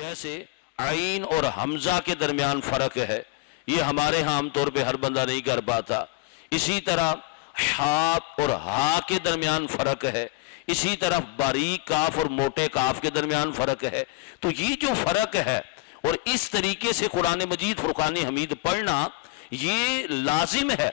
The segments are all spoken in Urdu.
جیسے عین اور حمزہ کے درمیان فرق ہے، یہ ہمارے ہاں عام طور پہ ہر بندہ نہیں کر پاتا. اسی طرح ہا اور ہا کے درمیان فرق ہے، اسی طرح باریک کاف اور موٹے کاف کے درمیان فرق ہے. تو یہ جو فرق ہے، اور اس طریقے سے قرآن مجید فرقان حمید پڑھنا یہ لازم ہے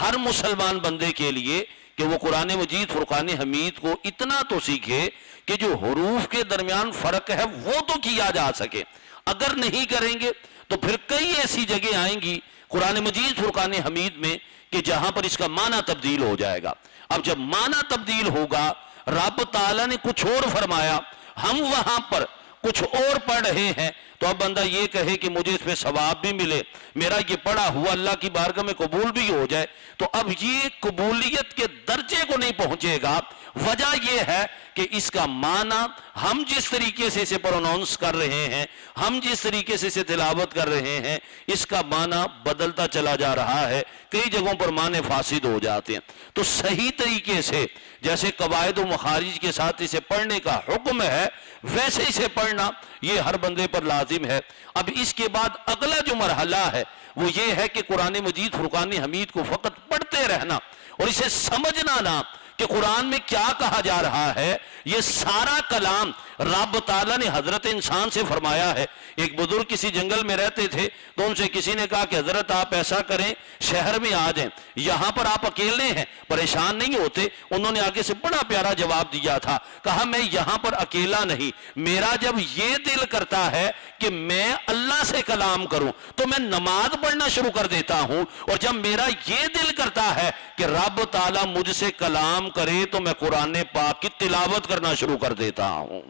ہر مسلمان بندے کے لیے کہ وہ قرآن مجید فرقان حمید کو اتنا تو سیکھے کہ جو حروف کے درمیان فرق ہے وہ تو کیا جا سکے. اگر نہیں کریں گے تو پھر کئی ایسی جگہ آئیں گی قرآن مجید فرقان حمید میں کہ جہاں پر اس کا معنی تبدیل ہو جائے گا. اب جب معنی تبدیل ہوگا، رب تعالیٰ نے کچھ اور فرمایا، ہم وہاں پر کچھ اور پڑھ رہے ہیں، تو اب بندہ یہ کہے کہ مجھے اس پہ ثواب بھی ملے، میرا یہ پڑھا ہوا اللہ کی بارگاہ میں قبول بھی ہو جائے، تو اب یہ قبولیت کے درجے کو نہیں پہنچے گا. وجہ یہ ہے کہ اس کا معنی ہم جس طریقے سے اسے پروناؤنس کر رہے ہیں، ہم جس طریقے سے اسے تلاوت کر رہے ہیں، اس کا معنی بدلتا چلا جا رہا ہے، کئی جگہوں پر معنی فاسد ہو جاتے ہیں. تو صحیح طریقے سے جیسے قواعد و مخارج کے ساتھ اسے پڑھنے کا حکم ہے، ویسے اسے پڑھنا یہ ہر بندے پر لازم ہے. اب اس کے بعد اگلا جو مرحلہ ہے وہ یہ ہے کہ قرآن مجید فرقان حمید کو فقط پڑھتے رہنا اور اسے سمجھنا نہ کہ قرآن میں کیا کہا جا رہا ہے. یہ سارا کلام رب تعالیٰ نے حضرت انسان سے فرمایا ہے. ایک بزرگ کسی جنگل میں رہتے تھے تو ان سے کسی نے کہا کہ حضرت آپ ایسا کریں، شہر میں آ جائیں، یہاں پر آپ اکیلے ہیں، پریشان نہیں ہوتے. انہوں نے آگے سے بڑا پیارا جواب دیا تھا، کہا میں یہاں پر اکیلا نہیں، میرا جب یہ دل کرتا ہے کہ میں اللہ سے کلام کروں تو میں نماز پڑھنا شروع کر دیتا ہوں، اور جب میرا یہ دل کرتا ہے کہ رب تعالیٰ مجھ سے کلام کرے تو میں قرآن پاک کی تلاوت کرنا شروع کر دیتا ہوں.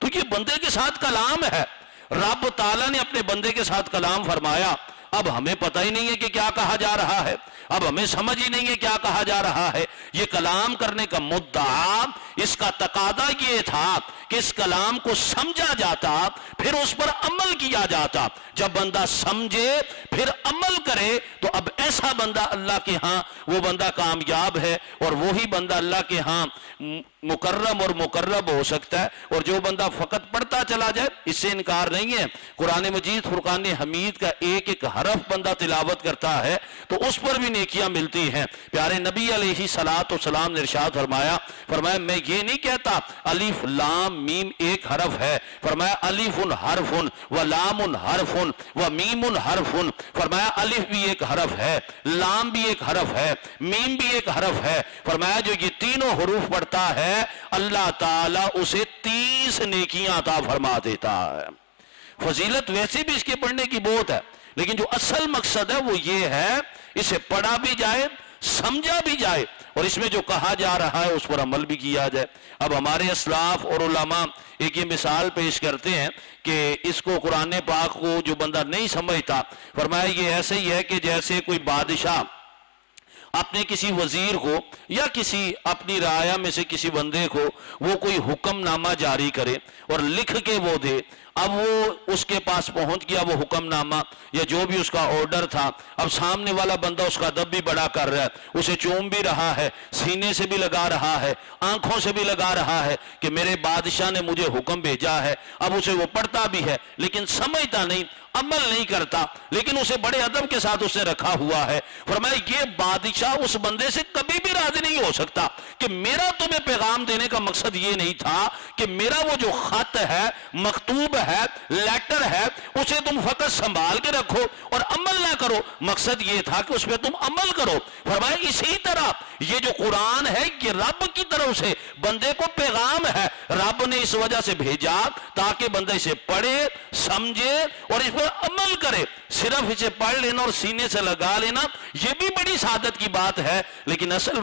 تو یہ بندے کے ساتھ کلام ہے، رب تعالیٰ نے اپنے بندے کے ساتھ کلام فرمایا. اب ہمیں پتہ ہی نہیں ہے کہ کیا کہا جا رہا ہے، اب ہمیں سمجھ ہی نہیں ہے کیا کہا جا رہا ہے. یہ کلام کرنے کا مدعا، اس کا تقاضا یہ تھا کہ اس کلام کو سمجھا جاتا، پھر اس پر عمل کیا جاتا. جب بندہ سمجھے پھر عمل کرے تو اب ایسا بندہ اللہ کے ہاں وہ بندہ کامیاب ہے، اور وہی بندہ اللہ کے ہاں مکرم اور مقرب ہو سکتا ہے. اور جو بندہ فقط پڑھتا چلا جائے اس سے انکار نہیں ہے. قرآن مجید فرقان حمید کا ایک ایک حرف بندہ تلاوت کرتا ہے تو اس پر بھی نیکیاں ملتی ہیں. پیارے نبی علیہ الصلوۃ والسلام نے ارشاد فرمایا میں یہ نہیں کہتا الف لام میم ایک حرف ہے، فرمایا الف حرف و لام حرف و میم حرف. فرمایا الف بھی ایک حرف ہے، لام بھی ایک حرف ہے، میم بھی ایک حرف ہے. فرمایا جو یہ تینوں حروف پڑھتا ہے اللہ تعالیٰ اسے 30 نیکیاں عطا فرما دیتا ہے. فضیلت ویسے بھی اس کے پڑھنے کی بہت ہے، لیکن جو اصل مقصد ہے وہ یہ ہے اسے پڑھا بھی جائے، سمجھا بھی جائے، اور اس میں جو کہا جا رہا ہے اس پر عمل بھی کیا جائے. اب ہمارے اسلاف اور علماء ایک یہ مثال پیش کرتے ہیں کہ اس کو قرآن پاک کو جو بندہ نہیں سمجھتا، فرمایا یہ ایسے ہی ہے کہ جیسے کوئی بادشاہ اپنے کسی وزیر کو یا کسی اپنی رعایا میں سے کسی بندے کو وہ کوئی حکم نامہ جاری کرے اور لکھ کے وہ دے. اب وہ اس کے پاس پہنچ گیا وہ حکم نامہ یا جو بھی اس کا آرڈر تھا. اب سامنے والا بندہ اس کا ادب بھی بڑا کر رہا ہے، اسے چوم بھی رہا ہے، سینے سے بھی لگا رہا ہے، آنکھوں سے بھی لگا رہا ہے کہ میرے بادشاہ نے مجھے حکم بھیجا ہے. اب اسے وہ پڑھتا بھی ہے لیکن سمجھتا نہیں، عمل نہیں کرتا، لیکن اسے بڑے ادب کے ساتھ اسے رکھا ہوا ہے. فرمایا یہ بادشاہ اس بندے سے کبھی بھی راضی نہیں ہو سکتا کہ میرا تمہیں پیغام دینے کا مقصد یہ نہیں تھا کہ میرا وہ جو خط ہے، مکتوب ہے، لیٹر ہے، اسے تم فقط سنبھال کے رکھو اور عمل نہ کرو. مقصد یہ تھا کہ اس پہ تم عمل کرو. فرمایا اسی طرح یہ جو قرآن ہے یہ رب کی طرف سے بندے کو پیغام ہے. رب نے اس وجہ سے بھیجا تاکہ بندہ اسے پڑھے، سمجھے اور اس پر عمل کرے. صرف اسے پڑھ لینا اور سینے سے لگا لینا یہ بھی بڑی سعادت کی بات ہے، لیکن اصل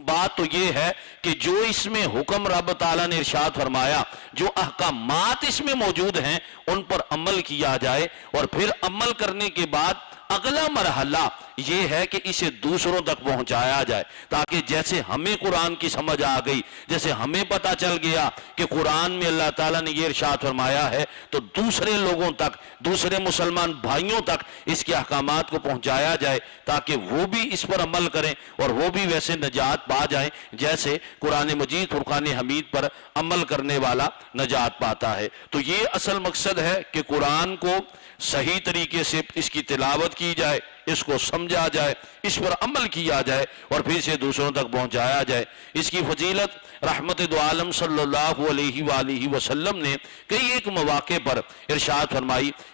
بات تو یہ ہے کہ جو اس میں حکم رب تعالیٰ نے ارشاد فرمایا، جو احکامات اس میں موجود ہیں ان پر عمل کیا جائے، اور پھر عمل کرنے کے بعد اگلا مرحلہ یہ ہے کہ اسے دوسروں تک پہنچایا جائے، تاکہ جیسے ہمیں قرآن کی سمجھ آ گئی، جیسے ہمیں پتہ چل گیا کہ قرآن میں اللہ تعالیٰ نے یہ ارشاد فرمایا ہے، تو دوسرے لوگوں تک، دوسرے مسلمان بھائیوں تک اس کے احکامات کو پہنچایا جائے، تاکہ وہ بھی اس پر عمل کریں اور وہ بھی ویسے نجات پا جائیں جیسے قرآن مجید فرقان حمید پر عمل کرنے والا نجات پاتا ہے۔ تو یہ اصل مقصد ہے کہ قرآن کو صحیح طریقے سے اس کی تلاوت کی جائے، اس کو سمجھا جائے، اس پر عمل کیا جائے اور پھر اسے دوسروں تک پہنچایا جائے۔ اس کی فضیلت رحمت دو عالم صلی اللہ علیہ وآلہ وسلم نے کئی ایک مواقع پر ارشاد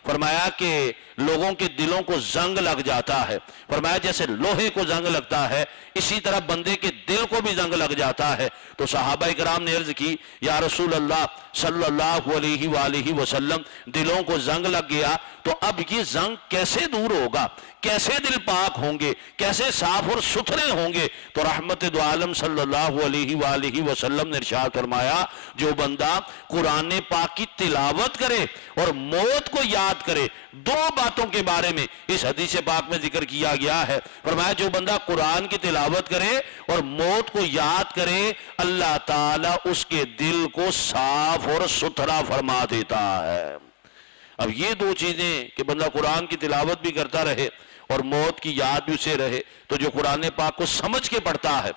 فرمایا کہ لوگوں کے دلوں کو زنگ لگ جاتا ہے، فرمایا جیسے لوہے کو زنگ لگتا ہے اسی طرح بندے کے دل کو بھی زنگ لگ جاتا ہے۔ تو صحابہ کرام نے عرض کی، یا رسول اللہ صلی اللہ علیہ وآلہ وسلم، دلوں کو زنگ لگ گیا تو اب یہ زنگ کیسے دور ہوگا، کیسے دل پاک ہوں گے، کیسے صاف اور ستھرے ہوں گے؟ تو رحمت دو عالم صلی اللہ علیہ وآلہ وسلم نے ارشاد فرمایا، جو بندہ قرآن پاک کی تلاوت کرے اور موت کو یاد کرے، دو باتوں کے بارے میں اس حدیث پاک میں ذکر کیا گیا ہے۔ فرمایا جو بندہ قرآن کی تلاوت کرے اور موت کو یاد کرے، اللہ تعالیٰ اس کے دل کو صاف اور ستھرا فرما دیتا ہے۔ اب یہ دو چیزیں کہ بندہ قرآن کی تلاوت بھی کرتا رہے اور موت کی یاد بھی اسے رہے، تو جو قرآن پاک کو سمجھ کے پڑھتا ہے،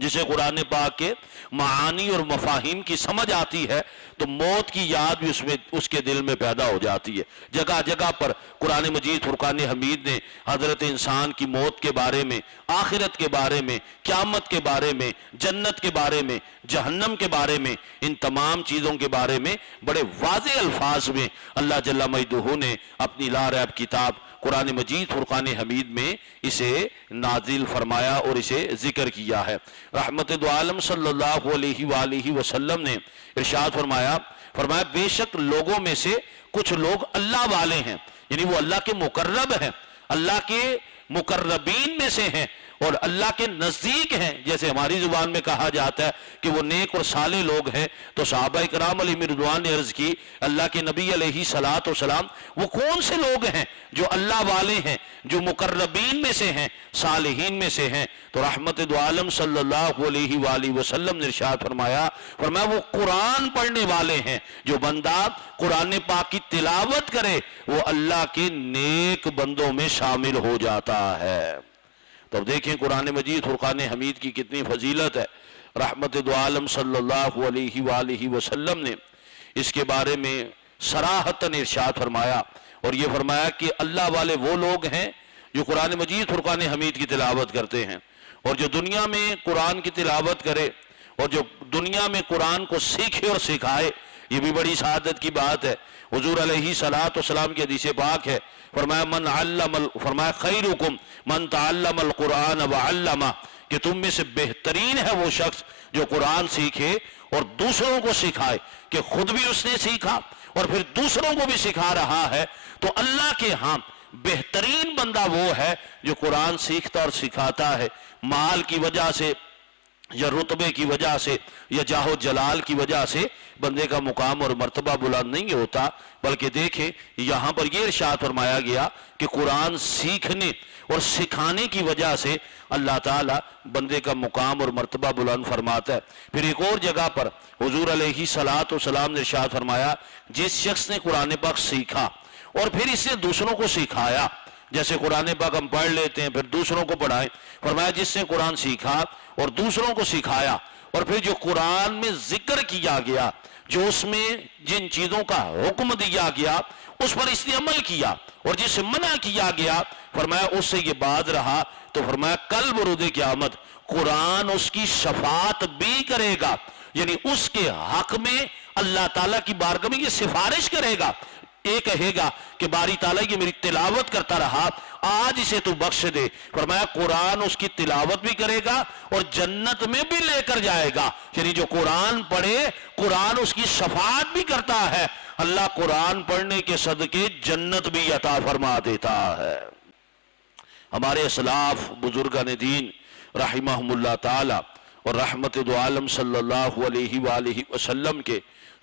جسے قرآن پاک کے معانی اور مفاہیم کی سمجھ آتی ہے، تو موت کی یاد بھی اس کے دل میں پیدا ہو جاتی ہے۔ جگہ جگہ پر قرآن مجید فرقان حمید نے حضرت انسان کی موت کے بارے میں، آخرت کے بارے میں، قیامت کے بارے میں، جنت کے بارے میں، جہنم کے بارے میں، ان تمام چیزوں کے بارے میں بڑے واضح الفاظ میں اللہ جل مجدہ نے اپنی لا ریب کتاب قرآن مجید فرقان حمید میں اسے نازل فرمایا اور اسے ذکر کیا ہے۔ رحمت دو عالم صلی اللہ علیہ وآلہ وسلم نے ارشاد فرمایا بے شک لوگوں میں سے کچھ لوگ اللہ والے ہیں، یعنی وہ اللہ کے مقرب ہیں، اللہ کے مقربین میں سے ہیں اور اللہ کے نزدیک ہیں، جیسے ہماری زبان میں کہا جاتا ہے کہ وہ نیک اور صالح لوگ ہیں۔ تو صحابہ کرام علیہ رضوان نے عرض کی، اللہ کے نبی علیہ السلام وہ کون سے لوگ ہیں جو اللہ والے ہیں، جو مقربین میں سے ہیں، صالحین میں سے ہیں؟ تو رحمت دو عالم صلی اللہ علیہ وآلہ وسلم نے ارشاد فرمایا وہ قرآن پڑھنے والے ہیں۔ جو بندہ قرآن پاک کی تلاوت کرے وہ اللہ کے نیک بندوں میں شامل ہو جاتا ہے۔ تو اب دیکھیں قرآن مجید فرقان حمید کی کتنی فضیلت ہے۔ رحمت دو عالم صلی اللہ علیہ وآلہ وسلم نے اس کے بارے میں صراحتاً ارشاد فرمایا اور یہ فرمایا کہ اللہ والے وہ لوگ ہیں جو قرآن مجید فرقان حمید کی تلاوت کرتے ہیں، اور جو دنیا میں قرآن کی تلاوت کرے اور جو دنیا میں قرآن کو سیکھے اور سکھائے، یہ بھی بڑی سعادت کی بات ہے۔ حضور علیہ السلام کی حدیث پاک ہے، فرمایا خیرکم من تعلم القرآن وعلمہ، کہ تم میں سے بہترین ہے وہ شخص جو قرآن سیکھے اور دوسروں کو سکھائے، کہ خود بھی اس نے سیکھا اور پھر دوسروں کو بھی سکھا رہا ہے۔ تو اللہ کے ہاں بہترین بندہ وہ ہے جو قرآن سیکھتا اور سکھاتا ہے۔ مال کی وجہ سے یا رتبے کی وجہ سے یا جاہ و جلال کی وجہ سے بندے کا مقام اور مرتبہ بلند نہیں ہوتا، بلکہ دیکھیں یہاں پر یہ ارشاد فرمایا گیا کہ قرآن سیکھنے اور سکھانے کی وجہ سے اللہ تعالیٰ بندے کا مقام اور مرتبہ بلند فرماتا ہے۔ پھر ایک اور جگہ پر حضور علیہ السلام نے ارشاد فرمایا جس شخص نے قرآن پاک سیکھا اور پھر اس نے دوسروں کو سکھایا، جیسے قرآن پاک ہم پڑھ لیتے ہیں پھر دوسروں کو پڑھائیں، فرمایا جس نے قرآن سیکھا اور دوسروں کو سکھایا اور پھر جو قرآن میں ذکر کیا گیا، جو اس میں جن چیزوں کا حکم دیا گیا اس پر اس نے عمل کیا، اور جس سے منع کیا گیا فرمایا اس سے یہ بات رہا، تو فرمایا کل برود قیامت قرآن اس کی شفاعت بھی کرے گا، یعنی اس کے حق میں اللہ تعالیٰ کی بارگاہ میں یہ سفارش کرے گا، یہ کہے گا کہ باری تعالیٰ یہ میری تلاوت کرتا رہا، آج اسے تو بخش دے۔ فرمایا قرآن اس کی تلاوت بھی کرے گا اور جنت میں بھی لے کر جائے گا، یعنی جو قرآن پڑھے قرآن اس کی شفاعت بھی کرتا ہے، اللہ قرآن پڑھنے کے صدقے جنت بھی عطا فرما دیتا ہے۔ ہمارے اسلاف بزرگان دین رحمہم اللہ تعالی اور رحمت دو عالم صلی اللہ علیہ وآلہ وسلم کے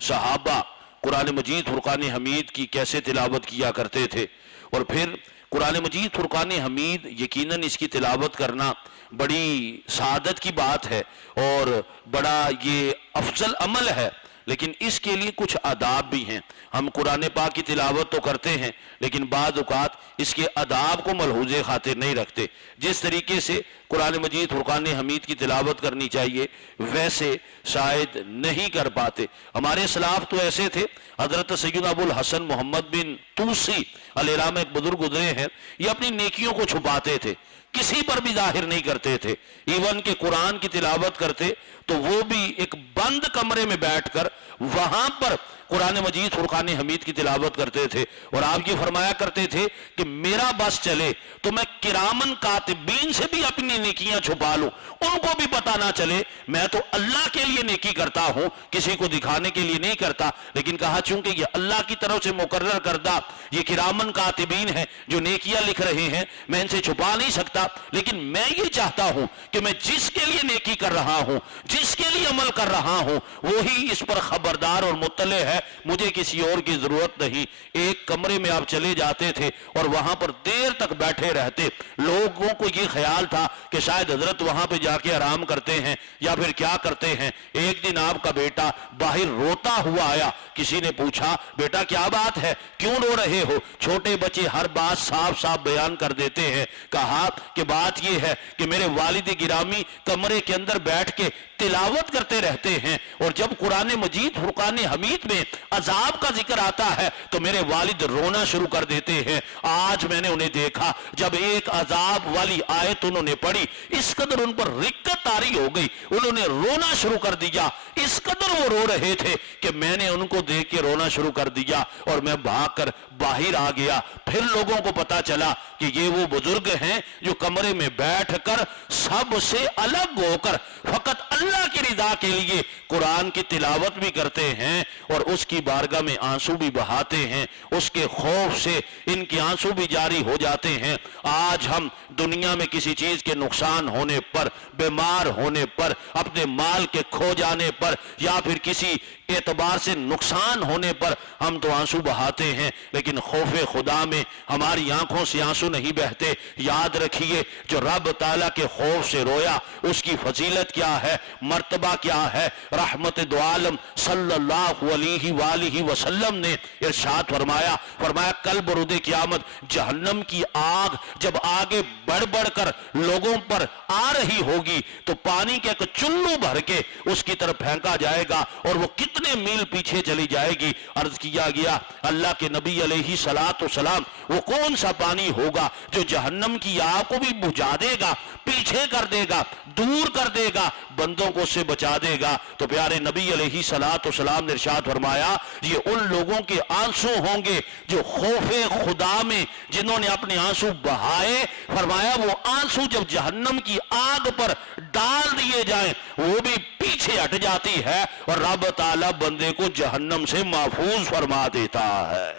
صحابہ قرآن مجید فرقان حمید کی کیسے تلاوت کیا کرتے تھے، اور پھر قرآن مجید فرقان حمید یقیناً اس کی تلاوت کرنا بڑی سعادت کی بات ہے اور بڑا یہ افضل عمل ہے، لیکن اس کے لیے کچھ آداب بھی ہیں۔ ہم قرآن پاک کی تلاوت تو کرتے ہیں لیکن بعض اوقات اس کے آداب کو ملحوظ خاطر نہیں رکھتے۔ جس طریقے سے قرآن مجید فرقان حمید کی تلاوت کرنی چاہیے ویسے شاید نہیں کر پاتے۔ ہمارے اسلاف تو ایسے تھے، حضرت سیدنا ابو الحسن محمد بن توسی علیہ السلام ایک بزرگ گزرے ہیں، یہ اپنی نیکیوں کو چھپاتے تھے، کسی پر بھی ظاہر نہیں کرتے تھے۔ ایون کہ قرآن کی تلاوت کرتے تو وہ بھی ایک بند کمرے میں بیٹھ کر وہاں پر قرآن مجید فرقان حمید کی تلاوت کرتے تھے، اور آپ یہ فرمایا کرتے تھے کہ میرا بس چلے تو میں کرامن کاتبین سے بھی اپنی نیکیاں چھپا لوں، ان کو بھی پتہ نہ چلے میں تو اللہ کے لیے نیکی کرتا ہوں، کسی کو دکھانے کے لیے نہیں کرتا۔ لیکن کہا چونکہ یہ اللہ کی طرف سے مقرر کردہ یہ کرامن کاتبین ہیں جو نیکیاں لکھ رہے ہیں، میں ان سے چھپا نہیں سکتا، لیکن میں یہ چاہتا ہوں کہ میں جس کے لیے نیکی کر رہا ہوں، جس کے لیے عمل کر رہا ہوں، وہی اس پر خبردار اور مطلع ہے، مجھے کسی اور کی ضرورت نہیں۔ ایک کمرے میں آپ چلے جاتے تھے اور وہاں پر دیر تک بیٹھے رہتے، لوگوں کو یہ خیال تھا کہ شاید حضرت وہاں پہ جا کے آرام کرتے ہیں یا پھر کیا کرتے ہیں۔ ایک دن آپ کا بیٹا باہر روتا ہوا آیا، کسی نے پوچھا بیٹا کیا بات ہے، کیوں رو رہے ہو؟ چھوٹے بچے ہر بات صاف صاف بیان کر دیتے ہیں۔ کہا کہ بات یہ ہے کہ میرے والد گرامی کمرے کے اندر بیٹھ کے تلاوت کرتے رہتے ہیں، اور جب قرآن مجید فرقان حمید میں عذاب کا ذکر آتا ہے تو میرے والد رونا شروع کر دیتے ہیں۔ آج میں نے انہیں دیکھا جب ایک عذاب والی آیت انہوں نے پڑھی، اس قدر ان پر رقت طاری ہو گئی، انہوں نے رونا شروع کر دیا، اس قدر وہ رو رہے تھے کہ میں نے ان کو دیکھ کے رونا شروع کر دیا اور میں بھاگ کر باہر آ گیا۔ پھر لوگوں کو پتا چلا کہ یہ وہ بزرگ ہیں جو کمرے میں بیٹھ کر سب سے الگ ہو کر فقط اللہ کی رضا کے لیے قرآن کی تلاوت بھی کرتے ہیں اور اس کی بارگاہ میں آنسو بھی بہاتے ہیں، اس کے خوف سے ان کے آنسو بھی جاری ہو جاتے ہیں۔ آج ہم دنیا میں کسی چیز کے نقصان ہونے پر، بیمار ہونے پر، اپنے مال کے کھو جانے پر یا پھر کسی اعتبار سے نقصان ہونے پر ہم تو آنسو بہاتے ہیں، لیکن خوف خدا میں ہماری آنکھوں سے آنسو نہیں بہتے۔ یاد رکھیے جو رب تعالیٰ کے خوف سے رویا اس کی فضیلت کیا ہے، مرتبہ کیا ہے۔ رحمت دو عالم صلی اللہ علیہ وآلہ وسلم نے ارشاد فرمایا کل برود قیامت جہنم کی آگ جب آگے بڑھ بڑھ کر لوگوں پر آ رہی ہوگی تو پانی کے ایک چلو بھر کے اس کی طرف پھینکا جائے گا اور وہ کتنے میل پیچھے چلی جائے گی۔ عرض کیا گیا اللہ کے نبی علیہ الصلوۃ والسلام وہ کون سا پانی ہوگا جو جہنم کی آگ کو بھی بجھا دے گا، پیچھے کر دے گا، دور کر دے گا، بندوں کو اس سے بچا دے گا؟ تو پیارے نبی علیہ الصلوۃ والسلام نے ارشاد فرمایا یہ ان لوگوں کے آنسو ہوں گے جو خوف خدا میں جنہوں نے اپنے آنسو بہائے، فرمایا وہ آنسو جب جہنم کی آگ پر ڈال دیے جائیں وہ بھی پیچھے ہٹ جاتی ہے اور رب تعالیٰ بندے کو جہنم سے محفوظ فرما دیتا ہے۔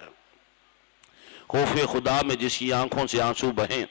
خوف خدا میں جس کی آنکھوں سے آنسو بہیں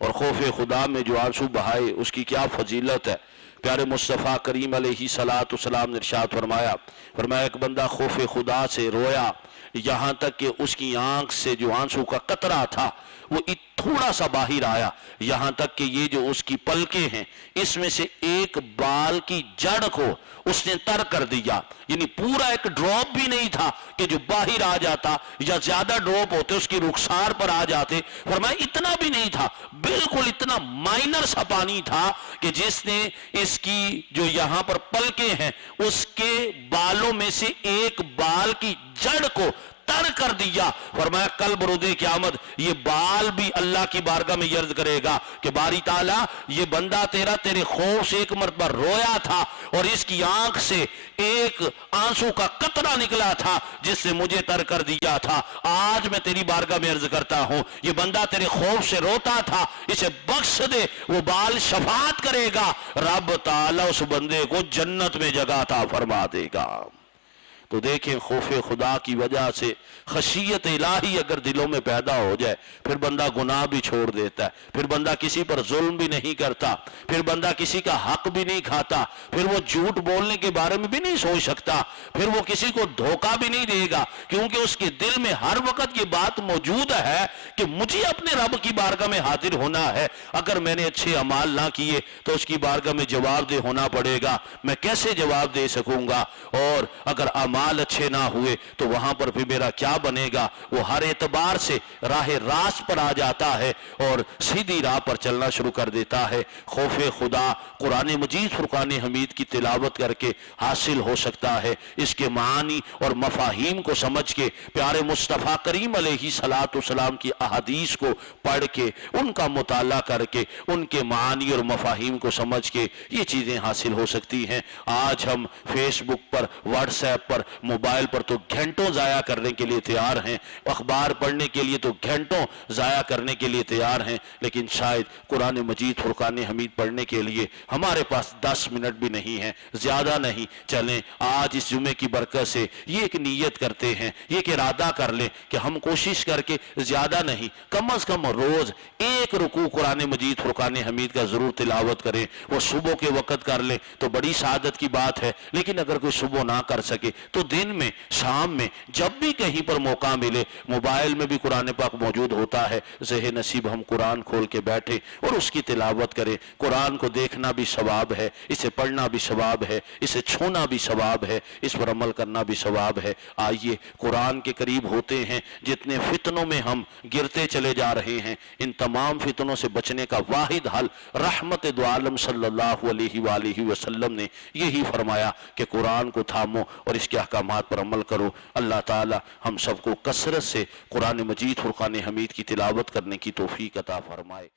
اور خوف خدا میں جو آنسو بہائے اس کی کیا فضیلت ہے۔ پیارے مصطفیٰ کریم علیہ الصلوۃ والسلام نے ارشاد فرمایا ایک بندہ خوف خدا سے رویا یہاں تک کہ اس کی آنکھ سے جو آنسو کا قطرہ تھا وہ تھوڑا سا باہر آیا، یہاں تک کہ یہ جو اس کی پلکیں ہیں اس میں سے ایک بال کی جڑ کو اس نے تر کر دیا، یعنی پورا ایک ڈراپ بھی نہیں تھا کہ جو باہر آ جاتا، یا زیادہ ڈراپ ہوتے اس کی رخسار پر آ جاتے، فرمایا اتنا بھی نہیں تھا، بالکل اتنا مائنر سا پانی تھا کہ جس نے اس کی جو یہاں پر پلکیں ہیں اس کے بالوں میں سے ایک بال کی جڑ کو تر کر دیا۔ فرمایا کل برود قیامت یہ بال بھی اللہ کی بارگاہ میں عرض کرے گا کہ باری تعالیٰ یہ بندہ تیرا تیرے خوف سے ایک مرتبہ رویا تھا اور اس کی آنکھ سے ایک آنسو کا قطرہ نکلا تھا جس سے مجھے تر کر دیا تھا، آج میں تیری بارگاہ میں عرض کرتا ہوں یہ بندہ تیرے خوف سے روتا تھا، اسے بخش دے، وہ بال شفاعت کرے گا، رب تعالیٰ اس بندے کو جنت میں جگہ عطا فرما دے گا۔ تو دیکھیں خوف خدا کی وجہ سے خشیت الہی اگر دلوں میں پیدا ہو جائے پھر بندہ گناہ بھی چھوڑ دیتا ہے، پھر بندہ کسی پر ظلم بھی نہیں کرتا، پھر بندہ کسی کا حق بھی نہیں کھاتا، پھر وہ جھوٹ بولنے کے بارے میں بھی نہیں سوچ سکتا، پھر وہ کسی کو دھوکہ بھی نہیں دے گا، کیونکہ اس کے دل میں ہر وقت یہ بات موجود ہے کہ مجھے اپنے رب کی بارگاہ میں حاضر ہونا ہے۔ اگر میں نے اچھے اعمال نہ کیے تو اس کی بارگاہ میں جواب دہ ہونا پڑے گا، میں کیسے جواب دے سکوں گا؟ اور اگر اعمال اچھے نہ ہوئے تو وہاں پر بھی میرا کیا بنے گا؟ وہ ہر اعتبار سے راہ راست پر آ جاتا ہے اور سیدھی راہ پر چلنا شروع کر دیتا ہے۔ خوف خدا قرآن مجید فرقان حمید کی تلاوت کر کے حاصل ہو سکتا ہے۔ اس کے معانی اور مفاہیم کو سمجھ کے پیارے مصطفیٰ کریم علیہ السلام کی احادیث کو پڑھ کے ان کا مطالعہ کر کے ان کے معانی اور مفاہیم کو سمجھ کے یہ چیزیں حاصل ہو سکتی ہیں۔ آج ہم فیس بک پر، واٹس ایپ پر، موبائل پر تو گھنٹوں ضائع کرنے کے لیے تیار ہیں، اخبار پڑھنے کے لیے تو گھنٹوں ضائع کرنے کے لیے تیار ہیں، لیکن شاید قرآن مجید فرقان حمید پڑھنے کے لیے ہمارے پاس 10 منٹ بھی نہیں ہیں، زیادہ نہیں۔ چلیں آج اس جمعے کی برکت سے یہ ایک نیت کرتے ہیں، یہ ایک ارادہ کر لیں کہ ہم کوشش کر کے زیادہ نہیں، کم از کم روز ایک رکوع قرآن مجید فرقان حمید کا ضرور تلاوت کریں۔ وہ صبح کے وقت کر لیں تو بڑی سعادت کی بات ہے، لیکن اگر کوئی صبح نہ کر سکے تو دن میں، شام میں، جب بھی کہیں پر موقع ملے، موبائل میں بھی قرآن پاک موجود ہوتا ہے، ذہن نصیب ہم قرآن کھول کے بیٹھے اور اس کی تلاوت کریں۔ قرآن کو دیکھنا بھی ثواب ہے، اسے پڑھنا بھی ثواب ہے، اسے چھونا بھی ثواب ہے، اس پر عمل کرنا بھی ثواب ہے۔ آئیے قرآن کے قریب ہوتے ہیں۔ جتنے فتنوں میں ہم گرتے چلے جا رہے ہیں، ان تمام فتنوں سے بچنے کا واحد حل رحمت دو عالم صلی اللہ علیہ وآلہ وسلم نے یہی فرمایا کہ قرآن کو تھامو اور اس کے احکامات پر عمل کرو۔ اللہ تعالی ہم سب کو کثرت سے قرآن مجید فرقان حمید کی تلاوت کرنے کی توفیق عطا فرمائے۔